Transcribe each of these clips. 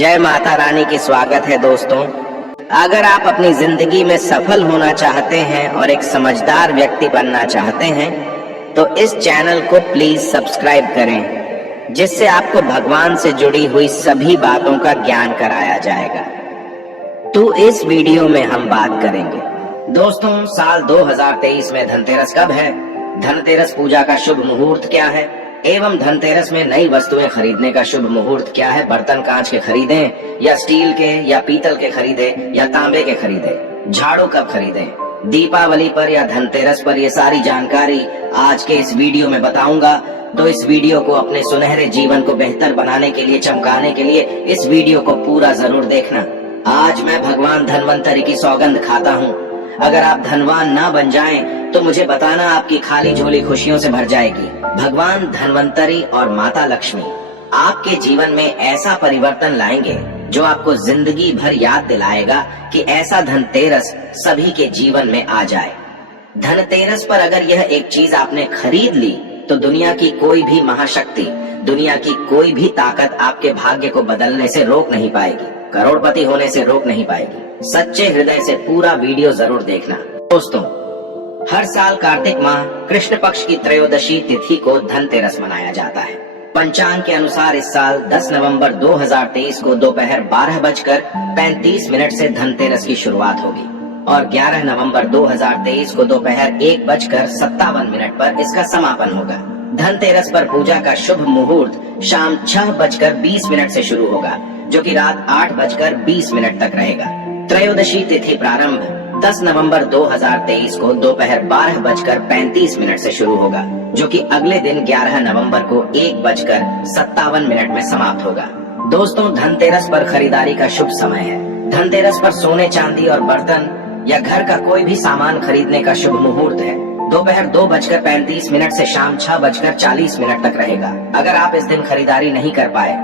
जय माता रानी की स्वागत है दोस्तों। अगर आप अपनी जिंदगी में सफल होना चाहते हैं और एक समझदार व्यक्ति बनना चाहते हैं तो इस चैनल को प्लीज सब्सक्राइब करें, जिससे आपको भगवान से जुड़ी हुई सभी बातों का ज्ञान कराया जाएगा। तो इस वीडियो में हम बात करेंगे दोस्तों, साल 2023 में धनतेरस कब है, धनतेरस पूजा का शुभ मुहूर्त क्या है एवं धनतेरस में नई वस्तुएं खरीदने का शुभ मुहूर्त क्या है। बर्तन कांच के खरीदें या स्टील के या पीतल के खरीदें या तांबे के खरीदें, झाड़ू कब खरीदें, दीपावली पर या धनतेरस पर, ये सारी जानकारी आज के इस वीडियो में बताऊंगा। तो इस वीडियो को अपने सुनहरे जीवन को बेहतर बनाने के लिए, चमकाने के लिए इस वीडियो को पूरा जरूर देखना। आज मैं भगवान धनवंतरी की सौगंध खाता हूँ, अगर आप धनवान ना बन जाएं तो मुझे बताना, आपकी खाली झोली खुशियों से भर जाएगी। भगवान धनवंतरी और माता लक्ष्मी आपके जीवन में ऐसा परिवर्तन लाएंगे जो आपको जिंदगी भर याद दिलाएगा कि ऐसा धनतेरस सभी के जीवन में आ जाए। धनतेरस पर अगर यह एक चीज आपने खरीद ली तो दुनिया की कोई भी महाशक्ति, दुनिया की कोई भी ताकत आपके भाग्य को बदलने से रोक नहीं पाएगी, करोड़पति होने से रोक नहीं पाएगी। सच्चे हृदय से पूरा वीडियो जरूर देखना। दोस्तों, हर साल कार्तिक माह कृष्ण पक्ष की त्रयोदशी तिथि को धनतेरस मनाया जाता है। पंचांग के अनुसार इस साल 10 नवंबर 2023 को दोपहर 12:35 से धनतेरस की शुरुआत होगी और 11 नवंबर 2023 को दोपहर 1:57 पर इसका समापन होगा। धनतेरस पर पूजा का शुभ मुहूर्त शाम 6:20 से शुरू होगा, जो कि रात 8:20 तक रहेगा। त्रयोदशी तिथि प्रारंभ 10 नवंबर 2023 को दोपहर 12:35 से शुरू होगा, जो कि अगले दिन 11 नवंबर को 1:57 में समाप्त होगा। दोस्तों, धनतेरस पर खरीदारी का शुभ समय है। धनतेरस पर सोने, चांदी और बर्तन या घर का कोई भी सामान खरीदने का शुभ मुहूर्त है। दोपहर 2:35 से शाम 6:40 तक रहेगा। अगर आप इस दिन खरीदारी नहीं कर पाए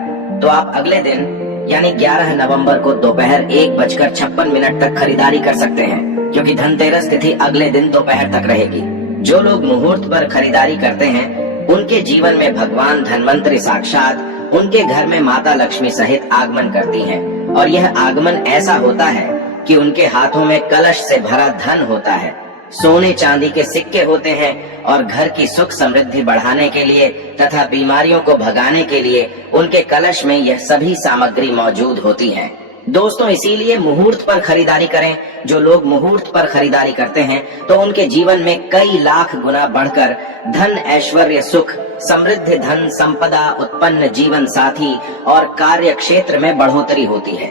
तो आप अगले दिन यानी 11 नवंबर को दोपहर 1:56 तक खरीदारी कर सकते हैं, क्योंकि धनतेरस तिथि अगले दिन दोपहर तक रहेगी। जो लोग मुहूर्त पर खरीदारी करते हैं उनके जीवन में भगवान धनवंतरी साक्षात उनके घर में माता लक्ष्मी सहित आगमन करती हैं, और यह आगमन ऐसा होता है कि उनके हाथों में कलश से भरा धन होता है, सोने चांदी के सिक्के होते हैं और घर की सुख समृद्धि बढ़ाने के लिए तथा बीमारियों को भगाने के लिए उनके कलश में यह सभी सामग्री मौजूद होती है। दोस्तों, इसीलिए मुहूर्त पर खरीदारी करें। जो लोग मुहूर्त पर खरीदारी करते हैं तो उनके जीवन में कई लाख गुना बढ़कर धन, ऐश्वर्य, सुख, समृद्धि, धन संपदा, उत्पन्न जीवन साथी और कार्य क्षेत्र में बढ़ोतरी होती है।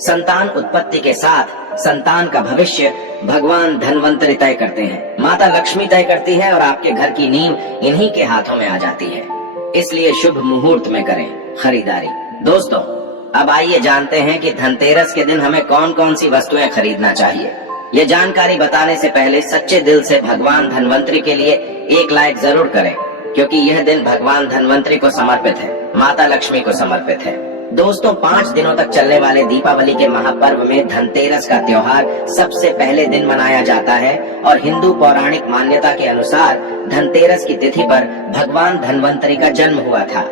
संतान उत्पत्ति के साथ संतान का भविष्य भगवान धनवंतरी तय करते हैं, माता लक्ष्मी तय करती है और आपके घर की नींव इन्हीं के हाथों में आ जाती है। इसलिए शुभ मुहूर्त में करें खरीदारी। दोस्तों, अब आइए जानते हैं कि धनतेरस के दिन हमें कौन कौन सी वस्तुएं खरीदना चाहिए। ये जानकारी बताने से पहले सच्चे दिल से भगवान धनवंतरी के लिए एक लाइक जरूर करें, क्योंकि यह दिन भगवान धनवंतरी को समर्पित है, माता लक्ष्मी को समर्पित है। दोस्तों, 5 दिनों तक चलने वाले दीपावली के महापर्व में धनतेरस का त्योहार सबसे पहले दिन मनाया जाता है और हिंदू पौराणिक मान्यता के अनुसार धनतेरस की तिथि पर भगवान धनवंतरी का जन्म हुआ था।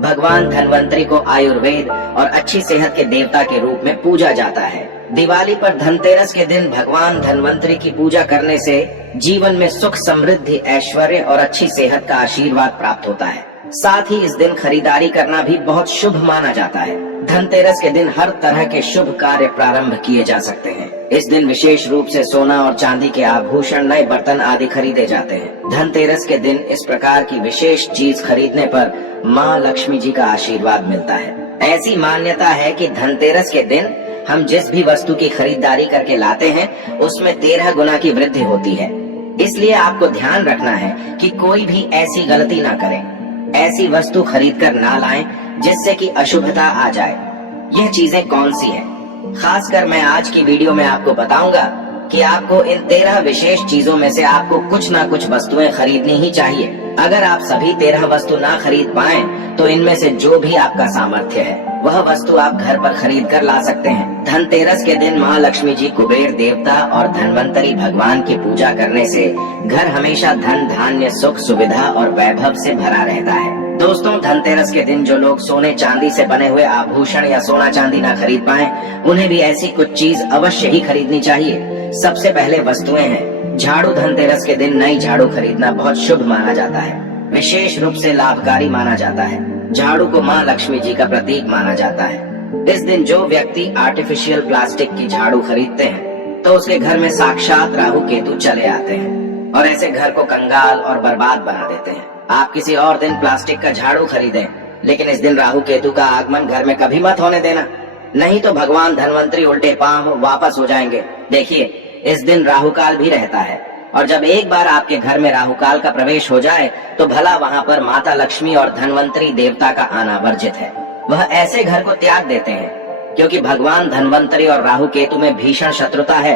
भगवान धनवंतरी को आयुर्वेद और अच्छी सेहत के देवता के रूप में पूजा जाता है। दिवाली पर धनतेरस के दिन भगवान धनवंतरी की पूजा करने से जीवन में सुख, समृद्धि, ऐश्वर्य और अच्छी सेहत का आशीर्वाद प्राप्त होता है। साथ ही इस दिन खरीदारी करना भी बहुत शुभ माना जाता है। धनतेरस के दिन हर तरह के शुभ कार्य प्रारंभ किए जा सकते हैं। इस दिन विशेष रूप से सोना और चांदी के आभूषण, नए बर्तन आदि खरीदे जाते हैं। धनतेरस के दिन इस प्रकार की विशेष चीज खरीदने पर माँ लक्ष्मी जी का आशीर्वाद मिलता है। ऐसी मान्यता है कि धनतेरस के दिन हम जिस भी वस्तु की खरीदारी करके लाते हैं उसमें 13 गुना की वृद्धि होती है। इसलिए आपको ध्यान रखना है कि कोई भी ऐसी गलती ना करें, ऐसी वस्तु खरीद कर ना लाएं जिससे कि अशुभता आ जाए। यह चीजें कौन सी है, खासकर मैं आज की वीडियो में आपको बताऊंगा कि आपको इन 13 विशेष चीजों में से आपको कुछ ना कुछ वस्तुएं खरीदनी ही चाहिए। अगर आप सभी 13 वस्तु ना खरीद पाएं तो इनमें से जो भी आपका सामर्थ्य है वह वस्तु आप घर पर खरीद कर ला सकते हैं। धनतेरस के दिन माँ लक्ष्मी जी, कुबेर देवता और धनवंतरी भगवान की पूजा करने से घर हमेशा धन, धान्य, सुख, सुविधा और वैभव से भरा रहता है। दोस्तों, धनतेरस के दिन जो लोग सोने चांदी से बने हुए आभूषण या सोना चांदी ना खरीद पाए, उन्हें भी ऐसी कुछ चीज अवश्य ही खरीदनी चाहिए। सबसे पहले वस्तुएं हैं झाड़ू। धनतेरस के दिन नई झाड़ू खरीदना बहुत शुभ माना जाता है, विशेष रूप से लाभकारी माना जाता है। झाड़ू को माँ लक्ष्मी जी का प्रतीक माना जाता है। इस दिन जो व्यक्ति आर्टिफिशियल प्लास्टिक की झाड़ू खरीदते हैं, तो उसके घर में साक्षात राहु केतु चले आते हैं और ऐसे घर को कंगाल और बर्बाद बना देते हैं। आप किसी और दिन प्लास्टिक का झाड़ू खरीदें, लेकिन इस दिन राहु केतु का आगमन घर में कभी मत होने देना, नहीं तो भगवान धनवंतरी उल्टे पांव वापस हो जाएंगे। देखिए, इस दिन राहु काल भी रहता है, और जब एक बार आपके घर में राहु काल का प्रवेश हो जाए, तो भला वहाँ पर माता लक्ष्मी और धनवंतरी देवता का आना वर्जित है। वह ऐसे घर को त्याग देते हैं, क्योंकि भगवान धनवंतरी और राहु केतु में भीषण शत्रुता है,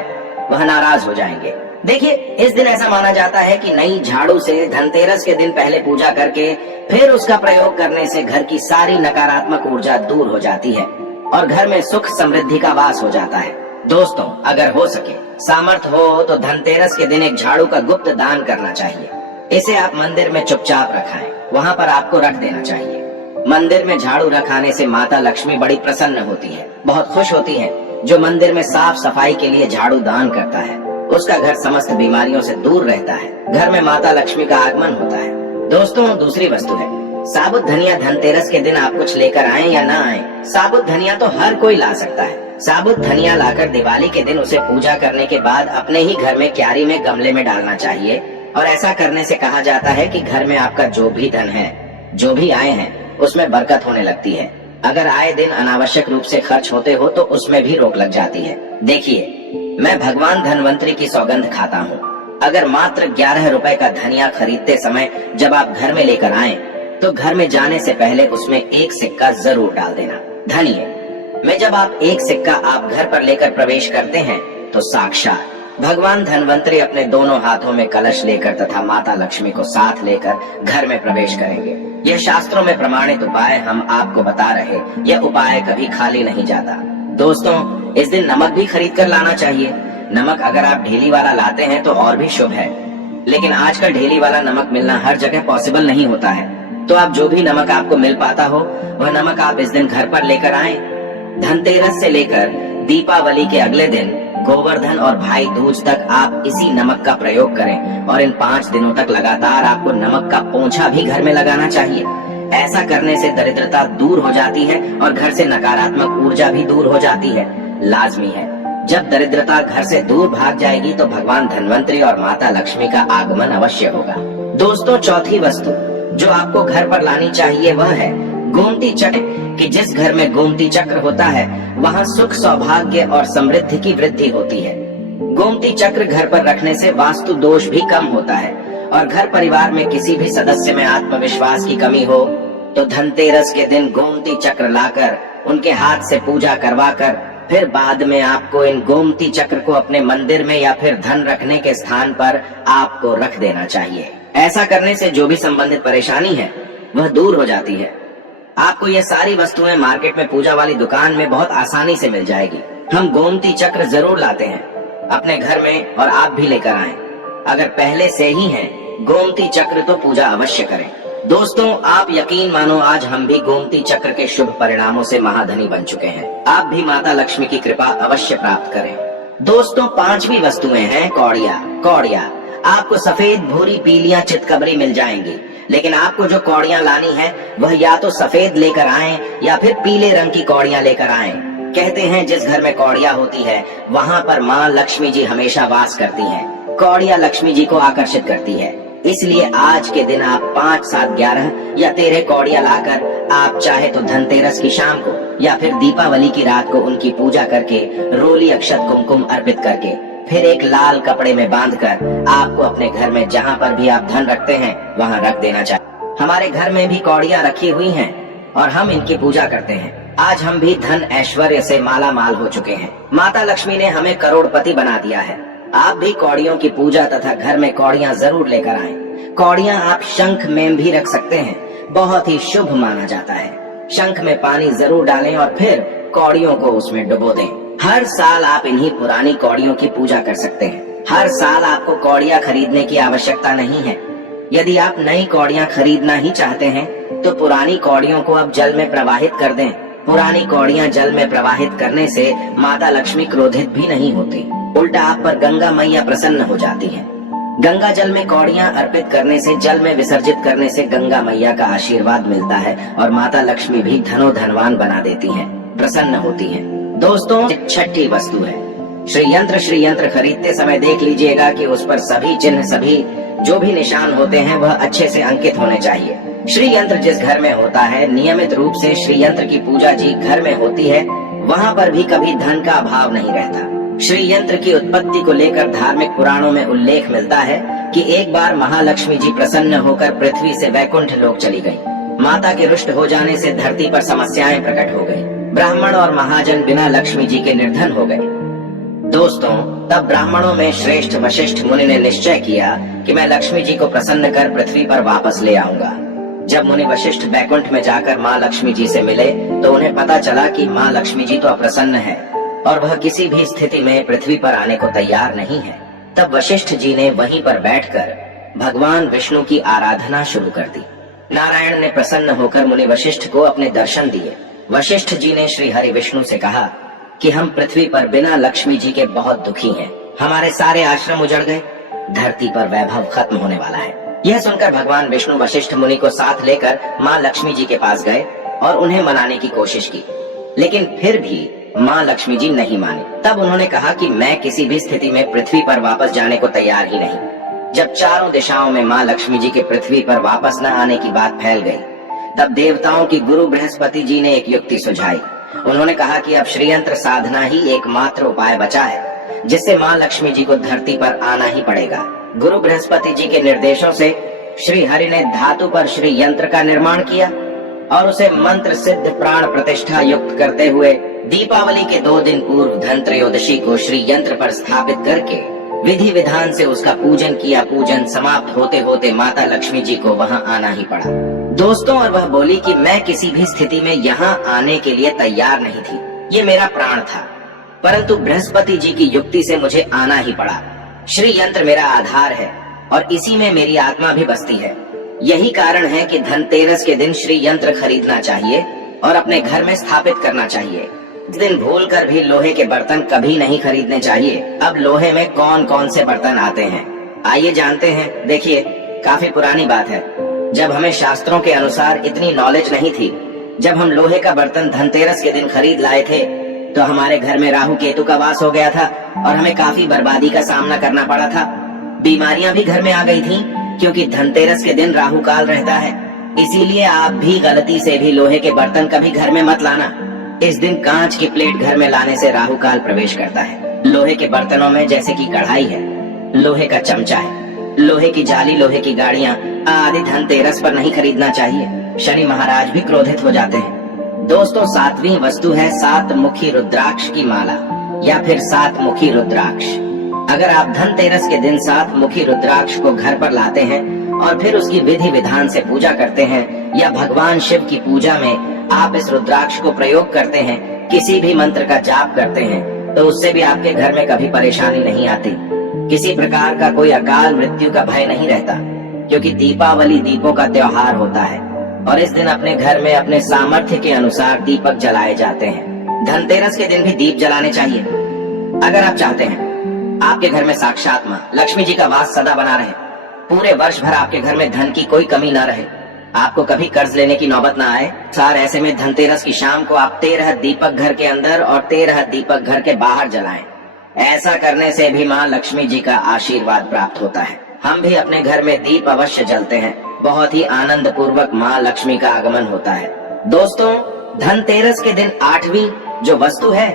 वह नाराज हो जाएंगे। देखिए, इस दिन ऐसा माना जाता है कि नई झाड़ू से धनतेरस के दिन पहले पूजा करके फिर उसका प्रयोग करने से घर की सारी नकारात्मक ऊर्जा दूर हो जाती है और घर में सुख समृद्धि का वास हो जाता है। दोस्तों, अगर हो सके, सामर्थ हो, तो धनतेरस के दिन एक झाड़ू का गुप्त दान करना चाहिए। इसे आप मंदिर में चुपचाप रखाएं, वहाँ पर आपको रख देना चाहिए। मंदिर में झाड़ू रखाने से माता लक्ष्मी बड़ी प्रसन्न होती है, बहुत खुश होती है। जो मंदिर में साफ सफाई के लिए झाड़ू दान करता है, उसका घर समस्त बीमारियों से दूर रहता है। घर में माता लक्ष्मी का आगमन होता है। दोस्तों, दूसरी वस्तु है साबुत धनिया। धनतेरस के दिन आप कुछ लेकर आए या ना आए, साबुत धनिया तो हर कोई ला सकता है। साबुत धनिया लाकर दिवाली के दिन उसे पूजा करने के बाद अपने ही घर में क्यारी में गमले में डालना चाहिए, और ऐसा करने से कहा जाता है कि घर में आपका जो भी धन है, जो भी आए हैं, उसमें बरकत होने लगती है। अगर आए दिन अनावश्यक रूप से खर्च होते हो, तो उसमें भी रोक लग जाती है। देखिए, मैं भगवान धनवंतरी की सौगंध खाता हूँ, अगर मात्र 11 रुपए का धनिया खरीदते समय जब आप घर में लेकर आए, तो घर में जाने से पहले उसमें एक सिक्का जरूर डाल देना। धनिये में जब आप एक सिक्का आप घर पर लेकर प्रवेश करते हैं, तो साक्षात भगवान धनवंतरी अपने दोनों हाथों में कलश लेकर तथा माता लक्ष्मी को साथ लेकर घर में प्रवेश करेंगे। यह शास्त्रों में प्रमाणित उपाय हम आपको बता रहे, यह उपाय कभी खाली नहीं जाता। दोस्तों, इस दिन नमक भी खरीद कर लाना चाहिए। नमक अगर आप ढेली वाला लाते हैं तो और भी शुभ है, लेकिन आजकल ढेली वाला नमक मिलना हर जगह पॉसिबल नहीं होता है, तो आप जो भी नमक आपको मिल पाता हो, वह नमक आप इस दिन घर पर लेकर आए। धनतेरस से लेकर दीपावली के अगले दिन गोवर्धन और भाई दूज तक आप इसी नमक का प्रयोग करें, और इन 5 दिनों तक लगातार आपको नमक का पोंछा भी घर में लगाना चाहिए। ऐसा करने से दरिद्रता दूर हो जाती है और घर से नकारात्मक ऊर्जा भी दूर हो जाती है। लाजमी है, जब दरिद्रता घर से दूर भाग जाएगी, तो भगवान धनवंतरी और माता लक्ष्मी का आगमन अवश्य होगा। दोस्तों, चौथी वस्तु जो आपको घर पर लानी चाहिए, वह है गोमती चक्र। कि जिस घर में गोमती चक्र होता है, वहाँ सुख, सौभाग्य और समृद्धि की वृद्धि होती है। गोमती चक्र घर पर रखने से वास्तु दोष भी कम होता है, और घर परिवार में किसी भी सदस्य में आत्मविश्वास की कमी हो, तो धनतेरस के दिन गोमती चक्र लाकर उनके हाथ से पूजा करवाकर फिर बाद में आपको इन गोमती चक्र को अपने मंदिर में या फिर धन रखने के स्थान पर आपको रख देना चाहिए। ऐसा करने से जो भी संबंधित परेशानी है, वह दूर हो जाती है। आपको ये सारी वस्तुएं मार्केट में पूजा वाली दुकान में बहुत आसानी से मिल जाएगी। हम गोमती चक्र जरूर लाते हैं अपने घर में, और आप भी लेकर आएं। अगर पहले से ही हैं गोमती चक्र, तो पूजा अवश्य करें। दोस्तों, आप यकीन मानो, आज हम भी गोमती चक्र के शुभ परिणामों से महाधनी बन चुके हैं। आप भी माता लक्ष्मी की कृपा अवश्य प्राप्त करें। दोस्तों, 5वीं वस्तुएं हैं कौड़िया। कौड़िया आपको सफेद, भूरी, पीलियां, चितकबरी मिल जाएंगी, लेकिन आपको जो कौड़ियां लानी है, वह या तो सफेद लेकर आएं या फिर पीले रंग की कौड़ियां लेकर आएं। कहते हैं जिस घर में कौड़ियां होती है, वहाँ पर माँ लक्ष्मी जी हमेशा वास करती हैं। कौड़ियां लक्ष्मी जी को आकर्षित करती है, इसलिए आज के दिन आप 5, 7, 11 या 13 कौड़ियां लाकर आप चाहे तो धनतेरस की शाम को या फिर दीपावली की रात को उनकी पूजा करके रोली, अक्षत, कुमकुम अर्पित करके फिर एक लाल कपड़े में बांधकर आपको अपने घर में जहाँ पर भी आप धन रखते हैं, वहाँ रख देना चाहिए। हमारे घर में भी कौड़ियां रखी हुई हैं और हम इनकी पूजा करते हैं। आज हम भी धन ऐश्वर्य से माला माल हो चुके हैं। माता लक्ष्मी ने हमें करोड़पति बना दिया है। आप भी कौड़ियों की पूजा तथा घर में कौड़ियां जरूर लेकर आएं। कौड़ियां आप शंख में भी रख सकते हैं, बहुत ही शुभ माना जाता है। शंख में पानी जरूर डालें और फिर कौड़ियों को उसमें डुबो दें। हर साल आप इन्हीं पुरानी कौड़ियों की पूजा कर सकते हैं। हर साल आपको कौड़ियां खरीदने की आवश्यकता नहीं है। यदि आप नई कौड़ियाँ खरीदना ही चाहते हैं तो पुरानी कौड़ियों को अब जल में प्रवाहित कर दें। पुरानी कौड़ियाँ जल में प्रवाहित करने से माता लक्ष्मी क्रोधित भी नहीं होती, उल्टा आप पर गंगा मैया प्रसन्न हो जाती हैं। गंगा जल में कौड़ियाँ अर्पित करने से, जल में विसर्जित करने से गंगा मैया का आशीर्वाद मिलता है और माता लक्ष्मी भी धनोधनवान बना देती हैं, प्रसन्न होती हैं। दोस्तों, छठी वस्तु है श्री यंत्र। श्री यंत्र खरीदते समय देख लीजिएगा कि उस पर सभी चिन्ह, सभी जो भी निशान होते हैं वह अच्छे से अंकित होने चाहिए। श्री यंत्र जिस घर में होता है, नियमित रूप से श्री यंत्र की पूजा जी घर में होती है, वहाँ पर भी कभी धन का अभाव नहीं रहता। श्री यंत्र की उत्पत्ति को लेकर धार्मिक पुराणों में उल्लेख मिलता है कि एक बार महालक्ष्मी जी प्रसन्न होकर पृथ्वी से वैकुंठ लोक चली गयी। माता के रुष्ट हो जाने से धरती पर समस्याएं प्रकट हो गयी। ब्राह्मण और महाजन बिना लक्ष्मी जी के निर्धन हो गए। दोस्तों, तब ब्राह्मणों में श्रेष्ठ वशिष्ठ मुनि ने निश्चय किया कि मैं लक्ष्मी जी को प्रसन्न कर पृथ्वी पर वापस ले आऊंगा। जब मुनि वशिष्ठ वैकुंठ में जाकर माँ लक्ष्मी जी से मिले तो उन्हें पता चला कि माँ लक्ष्मी जी तो अप्रसन्न है और वह किसी भी स्थिति में पृथ्वी पर आने को तैयार नहीं है। तब वशिष्ठ जी ने वहीं पर बैठकर भगवान विष्णु की आराधना शुरू कर दी। नारायण ने प्रसन्न होकर मुनि वशिष्ठ को अपने दर्शन दिए। वशिष्ठ जी ने श्री हरि विष्णु से कहा कि हम पृथ्वी पर बिना लक्ष्मी जी के बहुत दुखी हैं। हमारे सारे आश्रम उजड़ गए, धरती पर वैभव खत्म होने वाला है। यह सुनकर भगवान विष्णु वशिष्ठ मुनि को साथ लेकर माँ लक्ष्मी जी के पास गए और उन्हें मनाने की कोशिश की, लेकिन फिर भी माँ लक्ष्मी जी नहीं मानी। तब उन्होंने कहा कि मैं किसी भी स्थिति में पृथ्वी पर वापस जाने को तैयार ही नहीं। जब चारों दिशाओं में माँ लक्ष्मी जी के पृथ्वी पर वापस न आने की बात फैल गई, तब देवताओं की गुरु बृहस्पति जी ने एक युक्ति सुझाई। उन्होंने कहा कि अब श्रीयंत्र साधना ही एकमात्र उपाय बचा है जिससे माँ लक्ष्मी जी को धरती पर आना ही पड़ेगा। गुरु बृहस्पति जी के निर्देशों से श्री हरि ने धातु पर श्री यंत्र का निर्माण किया और उसे मंत्र सिद्ध प्राण प्रतिष्ठा युक्त करते हुए दीपावली के 2 दिन पूर्व धनत्रयोदशी को श्री यंत्र पर स्थापित करके विधि विधान से उसका पूजन किया। पूजन समाप्त होते होते माता लक्ष्मी जी को वहाँ आना ही पड़ा। दोस्तों, और वह बोली कि मैं किसी भी स्थिति में यहाँ आने के लिए तैयार नहीं थी, ये मेरा प्राण था, परंतु बृहस्पति जी की युक्ति से मुझे आना ही पड़ा। श्री यंत्र मेरा आधार है और इसी में मेरी आत्मा भी बसती है। यही कारण है कि धनतेरस के दिन श्री यंत्र खरीदना चाहिए और अपने घर में स्थापित करना चाहिए। इस दिन भूल कर भी लोहे के बर्तन कभी नहीं खरीदने चाहिए। अब लोहे में कौन कौन से बर्तन आते हैं, आइए जानते हैं। देखिए, काफी पुरानी बात है, जब हमें शास्त्रों के अनुसार इतनी नॉलेज नहीं थी। जब हम लोहे का बर्तन धनतेरस के दिन खरीद लाए थे तो हमारे घर में राहु केतु का वास हो गया था और हमें काफी बर्बादी का सामना करना पड़ा था। बीमारियां भी घर में आ गई थी क्योंकि धनतेरस के दिन राहु काल रहता है। इसीलिए आप भी गलती से भी लोहे के बर्तन कभी घर में मत लाना। इस दिन कांच की प्लेट घर में लाने से राहु काल प्रवेश करता है। लोहे के बर्तनों में जैसे कि कढ़ाई है, लोहे का चमचा है, लोहे की जाली, लोहे की गाड़ियां आदि धनतेरस पर नहीं खरीदना चाहिए। शनि महाराज भी क्रोधित हो जाते हैं। दोस्तों, 7वीं वस्तु है 7 मुखी रुद्राक्ष की माला या फिर 7 मुखी रुद्राक्ष। अगर आप धनतेरस के दिन 7 मुखी रुद्राक्ष को घर पर लाते हैं और फिर उसकी विधि विधान से पूजा करते हैं या भगवान शिव की पूजा में आप इस रुद्राक्ष को प्रयोग करते हैं, किसी भी मंत्र का जाप करते हैं, तो उससे भी आपके घर में कभी परेशानी नहीं आती। किसी प्रकार का कोई अकाल मृत्यु का भय नहीं रहता, क्योंकि दीपावली दीपों का त्योहार होता है और इस दिन अपने घर में अपने सामर्थ्य के अनुसार दीपक जलाए जाते हैं। धनतेरस के दिन भी दीप जलाने चाहिए। अगर आप चाहते हैं आपके घर में साक्षात माँ लक्ष्मी जी का वास सदा बना रहे, पूरे वर्ष भर आपके घर में धन की कोई कमी न रहे, आपको कभी कर्ज लेने की नौबत न आए, सार ऐसे में धनतेरस की शाम को आप 13 दीपक घर के अंदर और 13 दीपक घर के बाहर जलाएं। ऐसा करने से भी माँ लक्ष्मी जी का आशीर्वाद प्राप्त होता है। हम भी अपने घर में दीप अवश्य जलते हैं। बहुत ही आनंद पूर्वक माँ लक्ष्मी का आगमन होता है। दोस्तों, धनतेरस के दिन 8वीं जो वस्तु है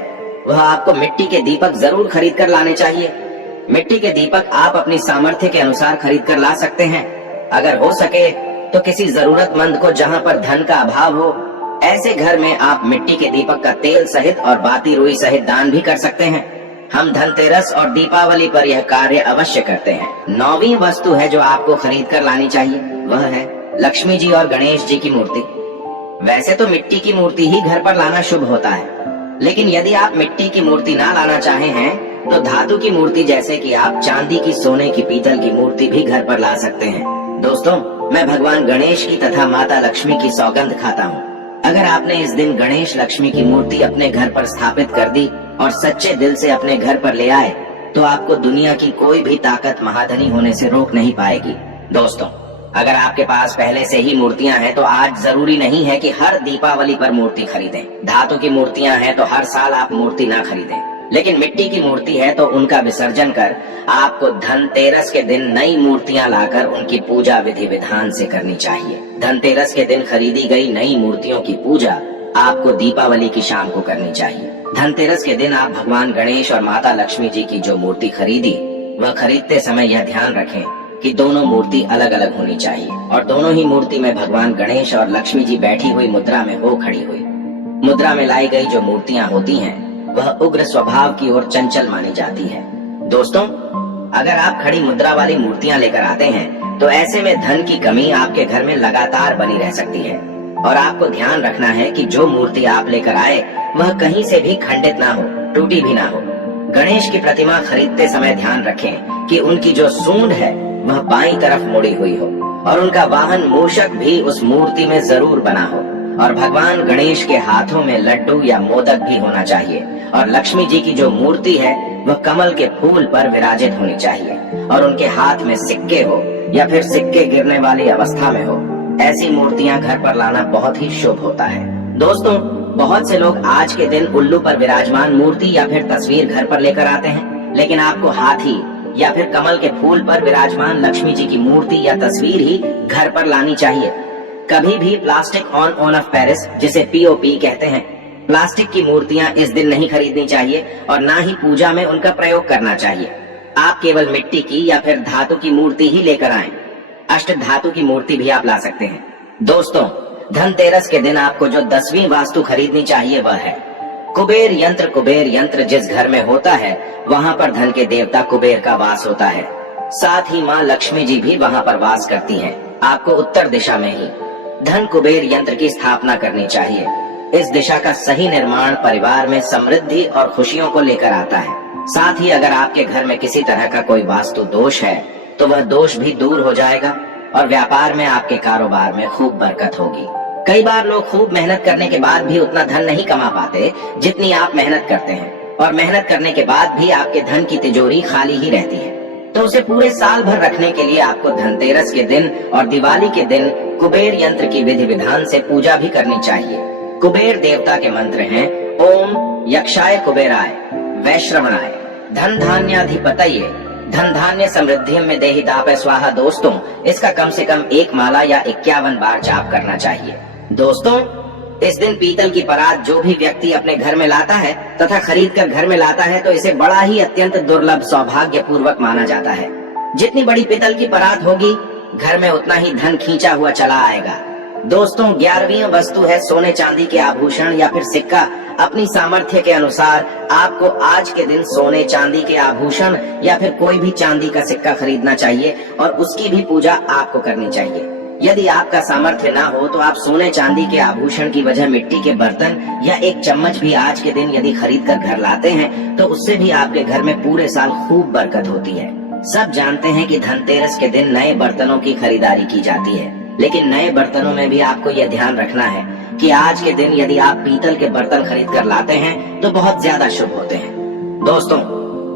वह आपको मिट्टी के दीपक जरूर खरीद कर लाने चाहिए। मिट्टी के दीपक आप अपनी सामर्थ्य के अनुसार खरीद कर ला सकते हैं। अगर हो सके तो किसी जरूरतमंद को जहाँ पर धन का अभाव हो, ऐसे घर में आप मिट्टी के दीपक का तेल सहित और बाती रुई सहित दान भी कर सकते हैं। हम धनतेरस और दीपावली पर यह कार्य अवश्य करते हैं। 9वीं वस्तु है जो आपको खरीद कर लानी चाहिए, वह है लक्ष्मी जी और गणेश जी की मूर्ति। वैसे तो मिट्टी की मूर्ति ही घर पर लाना शुभ होता है, लेकिन यदि आप मिट्टी की मूर्ति ना लाना चाहे हैं तो धातु की मूर्ति जैसे कि आप चांदी की, सोने की, पीतल की मूर्ति भी घर पर ला सकते हैं। दोस्तों, मैं भगवान गणेश की तथा माता लक्ष्मी की सौगंध खाता हूँ। अगर आपने इस दिन गणेश लक्ष्मी की मूर्ति अपने घर पर स्थापित कर दी और सच्चे दिल से अपने घर पर ले आए, तो आपको दुनिया की कोई भी ताकत महाधनी होने से रोक नहीं पाएगी। दोस्तों, अगर आपके पास पहले से ही मूर्तियां हैं तो आज जरूरी नहीं है कि हर दीपावली पर मूर्ति खरीदें। धातु की मूर्तियां हैं तो हर साल आप मूर्ति ना खरीदें, लेकिन मिट्टी की मूर्ति है तो उनका विसर्जन कर आपको धनतेरस के दिन नई मूर्तियां लाकर उनकी पूजा विधि विधान से करनी चाहिए। धनतेरस के दिन खरीदी गई नई मूर्तियों की पूजा आपको दीपावली की शाम को करनी चाहिए। धनतेरस के दिन आप भगवान गणेश और माता लक्ष्मी जी की जो मूर्ति खरीदी, वह खरीदते समय यह ध्यान रखें कि दोनों मूर्ति अलग अलग होनी चाहिए और दोनों ही मूर्ति में भगवान गणेश और लक्ष्मी जी बैठी हुई मुद्रा में हो खड़ी हुई। मुद्रा में लाई गई जो मूर्तियां होती हैं, वह उग्र स्वभाव की ओर चंचल मानी जाती है। दोस्तों, अगर आप खड़ी मुद्रा वाली मूर्तियां लेकर आते हैं तो ऐसे में धन की कमी आपके घर में लगातार बनी रह सकती है और आपको ध्यान रखना है कि जो मूर्ति आप लेकर आए वह कहीं से भी खंडित ना हो, टूटी भी ना हो। गणेश की प्रतिमा खरीदते समय ध्यान रखें कि उनकी जो सूंड है वह बाईं तरफ मुड़ी हुई हो और उनका वाहन मूषक भी उस मूर्ति में जरूर बना हो और भगवान गणेश के हाथों में लड्डू या मोदक भी होना चाहिए और लक्ष्मी जी की जो मूर्ति है वह कमल के फूल पर विराजित होनी चाहिए और उनके हाथ में सिक्के हो या फिर सिक्के गिरने वाली अवस्था में हो। ऐसी मूर्तियां घर पर लाना बहुत ही शुभ होता है। दोस्तों, बहुत से लोग आज के दिन उल्लू पर विराजमान मूर्ति या फिर तस्वीर घर पर लेकर आते हैं, लेकिन आपको हाथी या फिर कमल के फूल पर विराजमान लक्ष्मी जी की मूर्ति या तस्वीर ही घर पर लानी चाहिए। कभी भी प्लास्टिक ऑन ऑफ पेरिस, जिसे POP कहते हैं, प्लास्टिक की मूर्तियां इस दिन नहीं खरीदनी चाहिए और ना ही पूजा में उनका प्रयोग करना चाहिए। आप केवल मिट्टी की या फिर धातु की मूर्ति ही लेकर आएं। अष्ट धातु की मूर्ति भी आप ला सकते हैं। दोस्तों, धनतेरस के दिन आपको जो 10वीं वास्तु खरीदनी चाहिए वह है कुबेर यंत्र। कुबेर यंत्र जिस घर में होता है वहाँ पर धन के देवता कुबेर का वास होता है। साथ ही माँ लक्ष्मी जी भी वहाँ पर वास करती हैं। आपको उत्तर दिशा में ही धन कुबेर यंत्र की स्थापना करनी चाहिए। इस दिशा का सही निर्माण परिवार में समृद्धि और खुशियों को लेकर आता है। साथ ही अगर आपके घर में किसी तरह का कोई वास्तु दोष है तो वह दोष भी दूर हो जाएगा और व्यापार में, आपके कारोबार में खूब बरकत होगी। कई बार लोग खूब मेहनत करने के बाद भी उतना धन नहीं कमा पाते जितनी आप मेहनत करते हैं और मेहनत करने के बाद भी आपके धन की तिजोरी खाली ही रहती है। तो उसे पूरे साल भर रखने के लिए आपको धनतेरस के दिन और दिवाली के दिन कुबेर यंत्र की विधि विधान से पूजा भी करनी चाहिए। कुबेर देवता के मंत्र हैं ओम यक्षाय कुबेराय वैश्रवणाय धन धान्याधिपतये धन धान्य समृद्धि में देहि दापे स्वाहा। दोस्तों, इसका कम से कम एक माला या 51 बार जाप करना चाहिए। दोस्तों, इस दिन पीतल की परात जो भी व्यक्ति अपने घर में लाता है तथा खरीद कर घर में लाता है तो इसे बड़ा ही अत्यंत दुर्लभ सौभाग्य पूर्वक माना जाता है। जितनी बड़ी पीतल की परात होगी घर में उतना ही धन खींचा हुआ चला आएगा। दोस्तों, 11वीं वस्तु है सोने चांदी के आभूषण या फिर सिक्का। अपनी सामर्थ्य के अनुसार आपको आज के दिन सोने चांदी के आभूषण या फिर कोई भी चांदी का सिक्का खरीदना चाहिए और उसकी भी पूजा आपको करनी चाहिए। यदि आपका सामर्थ्य ना हो तो आप सोने चांदी के आभूषण की वजह मिट्टी के बर्तन या एक चम्मच भी आज के दिन यदि खरीद कर घर लाते हैं तो उससे भी आपके घर में पूरे साल खूब बरकत होती है। सब जानते हैं कि धनतेरस के दिन नए बर्तनों की खरीदारी की जाती है, लेकिन नए बर्तनों में भी आपको यह ध्यान रखना है कि आज के दिन यदि आप पीतल के बर्तन खरीद कर लाते हैं तो बहुत ज्यादा शुभ होते हैं। दोस्तों,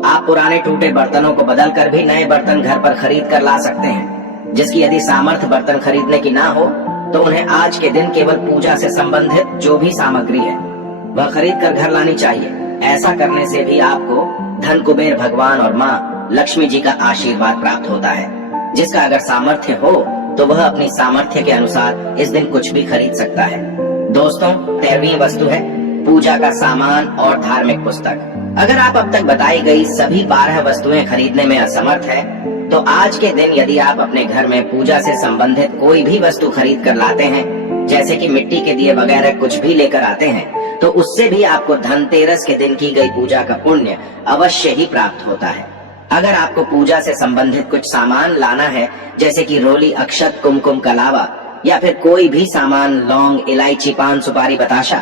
आप पुराने टूटे बर्तनों को बदल कर भी नए बर्तन घर पर खरीद कर ला सकते हैं। जिसकी यदि सामर्थ्य बर्तन खरीदने की ना हो तो उन्हें आज के दिन केवल पूजा से संबंधित जो भी सामग्री है वह खरीद कर घर लानी चाहिए। ऐसा करने से भी आपको धन कुबेर भगवान और माँ लक्ष्मी जी का आशीर्वाद प्राप्त होता है। जिसका अगर सामर्थ्य हो तो वह अपनी सामर्थ्य के अनुसार इस दिन कुछ भी खरीद सकता है। दोस्तों, 13वीं वस्तु है पूजा का सामान और धार्मिक पुस्तक। अगर आप अब तक बताई गई सभी 12 वस्तुएं खरीदने में असमर्थ है तो आज के दिन यदि आप अपने घर में पूजा से संबंधित कोई भी वस्तु खरीद कर लाते हैं, जैसे कि मिट्टी के दिए वगैरह कुछ भी लेकर आते हैं, तो उससे भी आपको धनतेरस के दिन की गई पूजा का पुण्य अवश्य ही प्राप्त होता है। अगर आपको पूजा से संबंधित कुछ सामान लाना है, जैसे कि रोली, अक्षत, कुमकुम, कलावा या फिर कोई भी सामान, लौंग, इलायची, पान, सुपारी, बताशा,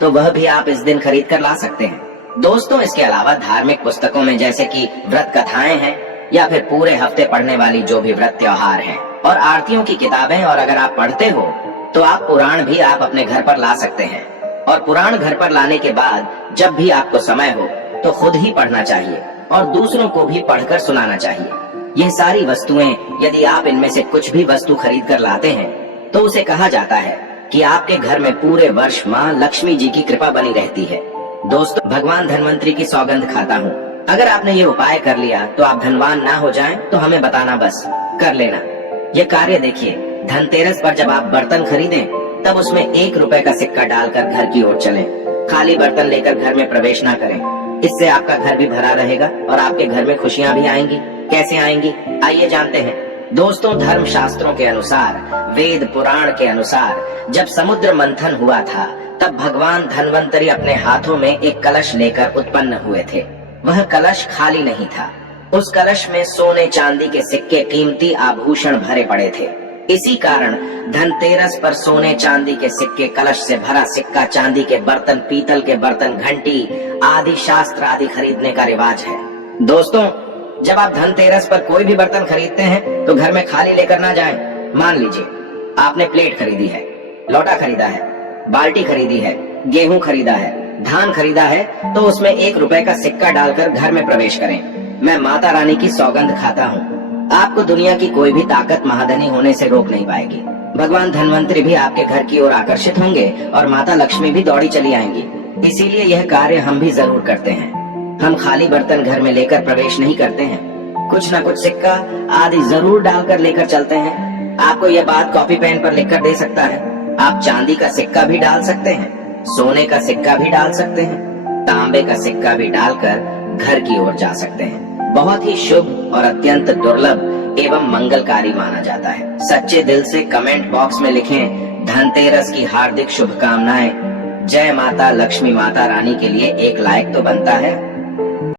तो वह भी आप इस दिन खरीद कर ला सकते हैं। दोस्तों, इसके अलावा धार्मिक पुस्तकों में जैसे कि व्रत कथाएं हैं या फिर पूरे हफ्ते पढ़ने वाली जो भी व्रत त्योहार हैं, और आरतियों की किताबें, और अगर आप पढ़ते हो तो आप पुराण भी आप अपने घर पर ला सकते हैं। और पुराण घर पर लाने के बाद जब भी आपको समय हो तो खुद ही पढ़ना चाहिए और दूसरों को भी पढ़कर सुनाना चाहिए। यह सारी वस्तुएं, यदि आप इनमें से कुछ भी वस्तु खरीद कर लाते हैं तो उसे कहा जाता है कि आपके घर में पूरे वर्ष माँ लक्ष्मी जी की कृपा बनी रहती है। दोस्तों, भगवान धन्वंतरी की सौगंध खाता हूँ, अगर आपने ये उपाय कर लिया तो आप धनवान ना हो जाएं तो हमें बताना, बस कर लेना। ये कार्य देखिए, धनतेरस पर जब आप बर्तन खरीदें तब उसमें 1 रुपए का सिक्का डालकर घर की ओर चलें। खाली बर्तन लेकर घर में प्रवेश ना करें, इससे आपका घर भी भरा रहेगा और आपके घर में खुशियां भी आएंगी। कैसे आएंगी, आइए जानते हैं। दोस्तों, धर्म शास्त्रों के अनुसार, वेद पुराण के अनुसार, जब समुद्र मंथन हुआ था तब भगवान धन्वंतरी अपने हाथों में एक कलश लेकर उत्पन्न हुए थे। वह कलश खाली नहीं था, उस कलश में सोने चांदी के सिक्के, कीमती आभूषण भरे पड़े थे। इसी कारण धनतेरस पर सोने चांदी के सिक्के, कलश से भरा सिक्का, चांदी के बर्तन, पीतल के बर्तन, घंटी आदि शास्त्र आदि खरीदने का रिवाज है। दोस्तों, जब आप धनतेरस पर कोई भी बर्तन खरीदते हैं तो घर में खाली लेकर ना जाएं। मान लीजिए आपने प्लेट खरीदी है, लोटा खरीदा है, बाल्टी खरीदी है, गेहूं खरीदा है, धान खरीदा है, तो उसमें 1 रुपए का सिक्का डालकर घर में प्रवेश करें। मैं माता रानी की सौगंध खाता हूँ, आपको दुनिया की कोई भी ताकत महाधनी होने से रोक नहीं पाएगी। भगवान धन्वंतरी भी आपके घर की ओर आकर्षित होंगे और माता लक्ष्मी भी दौड़ी चली आएंगी। इसीलिए यह कार्य हम भी जरूर करते हैं। हम खाली बर्तन घर में लेकर प्रवेश नहीं करते हैं, कुछ न कुछ सिक्का आदि जरूर डालकर लेकर चलते हैं। आपको यह बात कॉपी पेन पर लिखकर दे सकता है। आप चांदी का सिक्का भी डाल सकते हैं, सोने का सिक्का भी डाल सकते हैं, तांबे का सिक्का भी डालकर घर की ओर जा सकते हैं। बहुत ही शुभ और अत्यंत दुर्लभ एवं मंगलकारी माना जाता है। सच्चे दिल से कमेंट बॉक्स में लिखें धनतेरस की हार्दिक शुभकामनाएं। जय माता लक्ष्मी माता रानी के लिए एक लाइक तो बनता है।